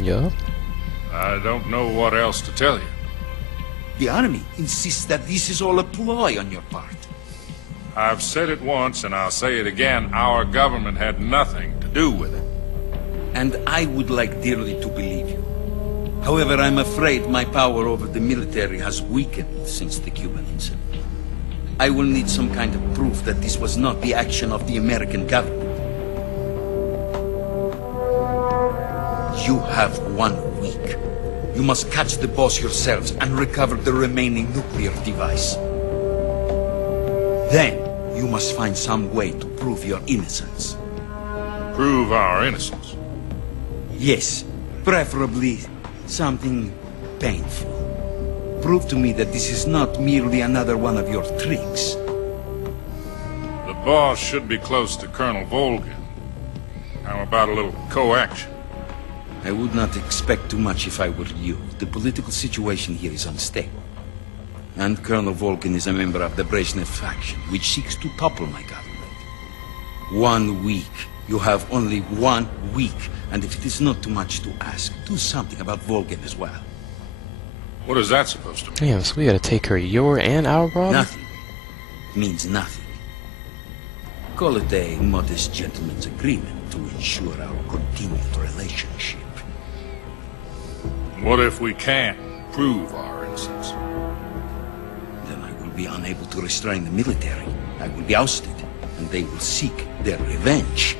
Yeah. I don't know what else to tell you. The army insists that this is all a ploy on your part. I've said it once, and I'll say it again. Our government had nothing to do with it. And I would like dearly to believe you. However, I'm afraid my power over the military has weakened since the Cuban incident. I will need some kind of proof that this was not the action of the American government. You have 1 week. You must catch the boss yourselves and recover the remaining nuclear device. Then, you must find some way to prove your innocence. Prove our innocence. Yes, preferably something painful. Prove to me that this is not merely another one of your tricks. The boss should be close to Colonel Volgin. How about a little co-action? I would not expect too much if I were you. The political situation here is unstable. And Colonel Volgin is a member of the Brezhnev faction, which seeks to topple my government. 1 week. You have only 1 week. And if it is not too much to ask, do something about Volgin as well. What is that supposed to mean? Damn, so we gotta take care of your and our problem? Nothing. Means nothing. Call it a modest gentleman's agreement to ensure our continued relationship. What if we can't prove our innocence? Then I will be unable to restrain the military. I will be ousted, and they will seek their revenge.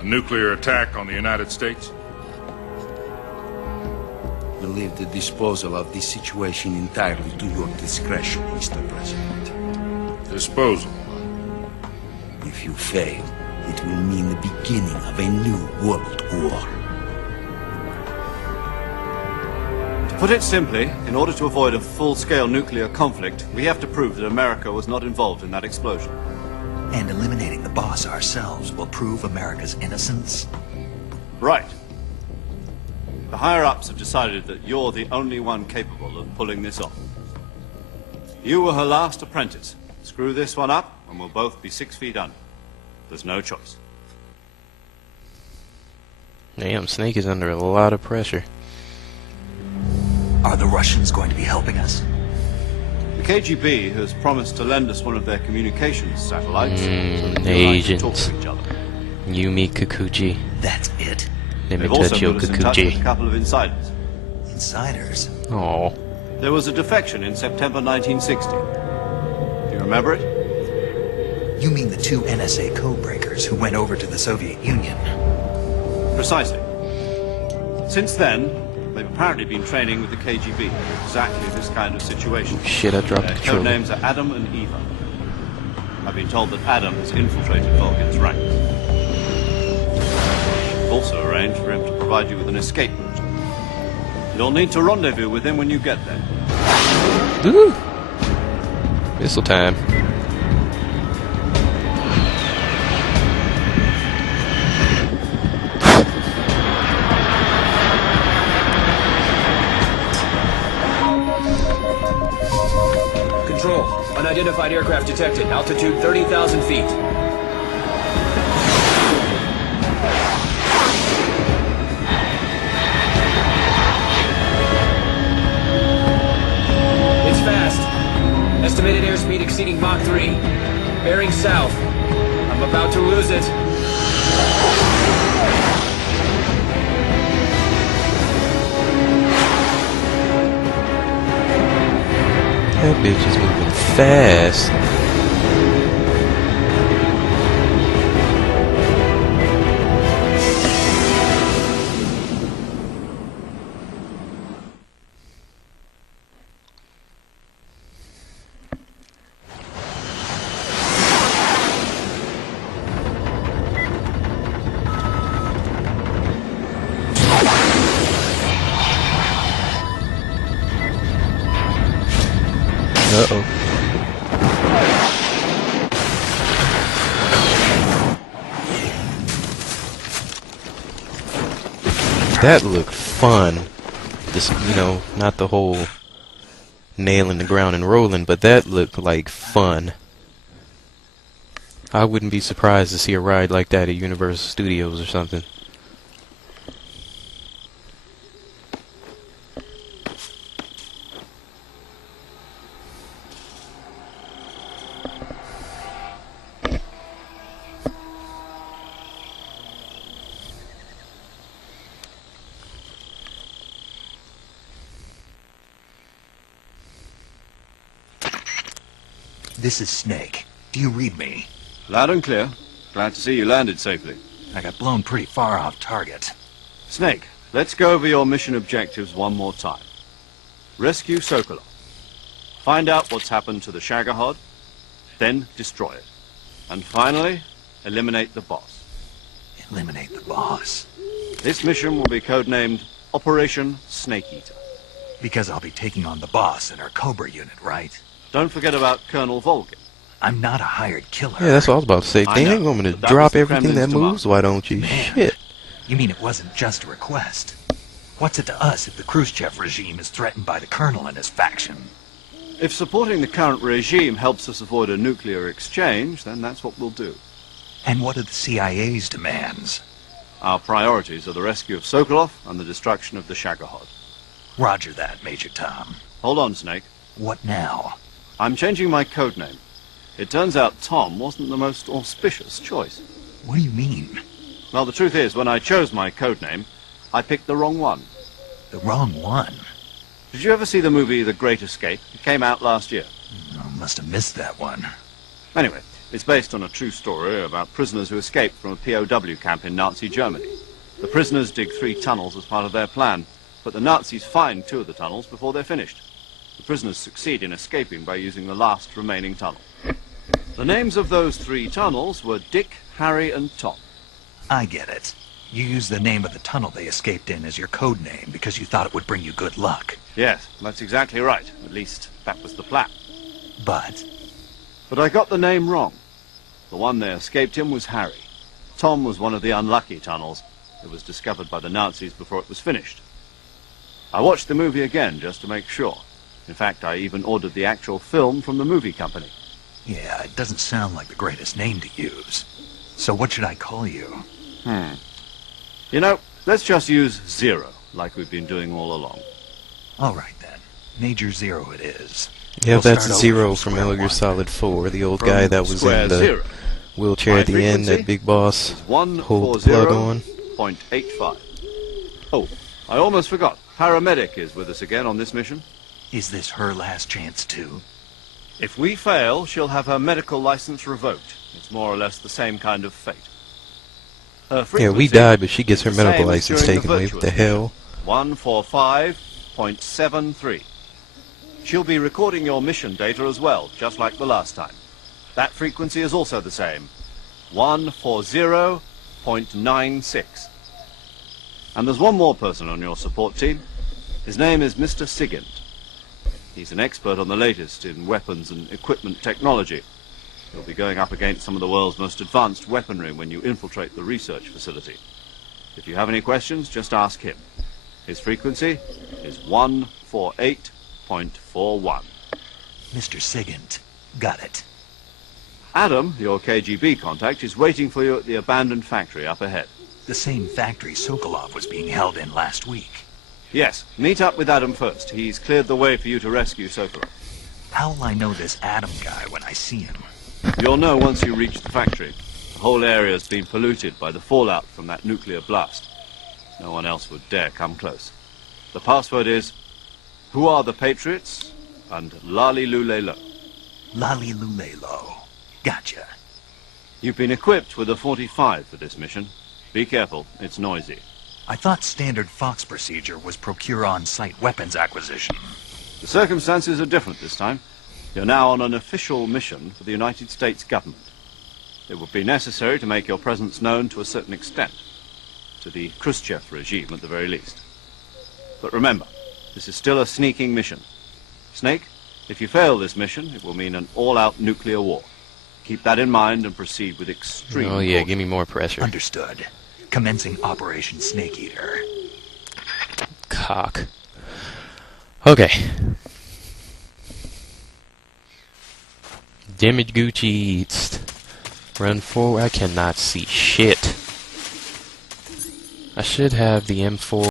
A nuclear attack on the United States? I leave the disposal of this situation entirely to your discretion, Mr. President. Disposal. If you fail, it will mean the beginning of a new world war. To put it simply, in order to avoid a full-scale nuclear conflict, we have to prove that America was not involved in that explosion. And eliminating the boss ourselves will prove America's innocence? Right. The higher-ups have decided that you're the only one capable of pulling this off. You were her last apprentice. Screw this one up, and we'll both be 6 feet under. There's no choice. Damn, Snake is under a lot of pressure. Are the Russians going to be helping us? The KGB has promised to lend us one of their communications satellites. So that agents. you and I can talk to each other. Yumi Kikuchi. That's it? Let me They've also touch your put us in touch with a Kikuchi. couple of insiders. Insiders? Oh. There was a defection in September 1960. Do you remember it? You mean the 2 NSA codebreakers who went over to the Soviet Union? Precisely. Since then, they've apparently been training with the KGB for exactly this kind of situation. Shit, I dropped Their the code controller. names are Adam and Eva. I've been told that Adam has infiltrated Volgin's ranks. I've also arranged for him to provide you with an escape route. You'll need to rendezvous with him when you get there. Woo! Missile time. Control. Unidentified aircraft detected. Altitude 30,000 feet. It's fast. Estimated airspeed exceeding Mach 3. Bearing south. I'm about to lose it. That bitch is moving fast. Uh-oh. That looked fun. Just, you know, not the whole nailing the ground and rolling, but that looked like fun. I wouldn't be surprised to see a ride like that at Universal Studios or something. This is Snake. Do you read me? Loud and clear. Glad to see you landed safely. I got blown pretty far off target. Snake, let's go over your mission objectives one more time. Rescue Sokolov. Find out what's happened to the Shagohod, then destroy it. And finally, eliminate the boss. Eliminate the boss. This mission will be codenamed Operation Snake Eater. Because I'll be taking on the boss in our Cobra unit, right? Don't forget about Colonel Volgin. I'm not a hired killer. Yeah, that's what I was about to say. I know, Dang, want me to but that drop was the everything that Kremlin's moves? demand. Why don't you? Man. Shit. You mean it wasn't just a request? What's it to us if the Khrushchev regime is threatened by the Colonel and his faction? If supporting the current regime helps us avoid a nuclear exchange, then that's what we'll do. And what are the CIA's demands? Our priorities are the rescue of Sokolov and the destruction of the Shagohod. Roger that, Major Tom. Hold on, Snake. What now? I'm changing my codename. It turns out Tom wasn't the most auspicious choice. What do you mean? Well, the truth is, when I chose my codename, I picked the wrong one. The wrong one. Did you ever see the movie The Great Escape? It came out last year. I must have missed that one. Anyway, it's based on a true story about prisoners who escaped from a POW camp in Nazi Germany. The prisoners dig 3 tunnels as part of their plan, but the Nazis find 2 of the tunnels before they're finished. The prisoners succeed in escaping by using the last remaining tunnel. The names of those 3 tunnels were Dick, Harry, and Tom. I get it. You used the name of the tunnel they escaped in as your code name because you thought it would bring you good luck. Yes, that's exactly right. At least, that was the plan. But But I got the name wrong. The one they escaped in was Harry. Tom was one of the unlucky tunnels. It was discovered by the Nazis before it was finished. I watched the movie again just to make sure. In fact, I even ordered the actual film from the movie company. yeah, it doesn't sound like the greatest name to use. So what should I call you? You know, let's just use Zero, like we've been doing all along. All right then. Major Zero it is. Yeah, We'll that's start over Zero from from square Metal Gear one. Solid 4, the old From guy that was square in the zero. wheelchair My at the end, that frequency big boss is pulled the plug on. 140.85. Oh, I almost forgot. Paramedic is with us again on this mission. Is this her last chance too? If we fail, she'll have her medical license revoked. It's more or less the same kind of fate. Her Yeah, we frequency died, but she gets her is the medical same as license during taken away. What the virtual hell? 145.73. She'll be recording your mission data as well, just like the last time. That frequency is also the same. 140.96. And there's one more person on your support team. His name is Mr. Sigint. He's an expert on the latest in weapons and equipment technology. You'll be going up against some of the world's most advanced weaponry when you infiltrate the research facility. If you have any questions, just ask him. His frequency is 148.41. Mr. Sigint. Got it. Adam, your KGB contact, is waiting for you at the abandoned factory up ahead. The same factory Sokolov was being held in last week. Yes, meet up with Adam first. He's cleared the way for you to rescue Sokolov. How will I know this Adam guy when I see him? You'll know once you reach the factory. The whole area's been polluted by the fallout from that nuclear blast. No one else would dare come close. The password is, "Who are the Patriots?" and "Lali Lule Lo." Lali Lulelo. Gotcha. You've been equipped with a 45 for this mission. Be careful, it's noisy. I thought standard Fox procedure was procure on-site weapons acquisition. The circumstances are different this time. You're now on an official mission for the United States government. It would be necessary to make your presence known to a certain extent. To the Khrushchev regime, at the very least. But remember, this is still a sneaking mission. Snake, if you fail this mission, it will mean an all-out nuclear war. Keep that in mind and proceed with extreme Oh yeah, caution. give me more pressure. Understood. Commencing Operation Snake Eater. Cock. Okay. Damage Gucci eats. Run forward. I cannot see shit. I should have the M4.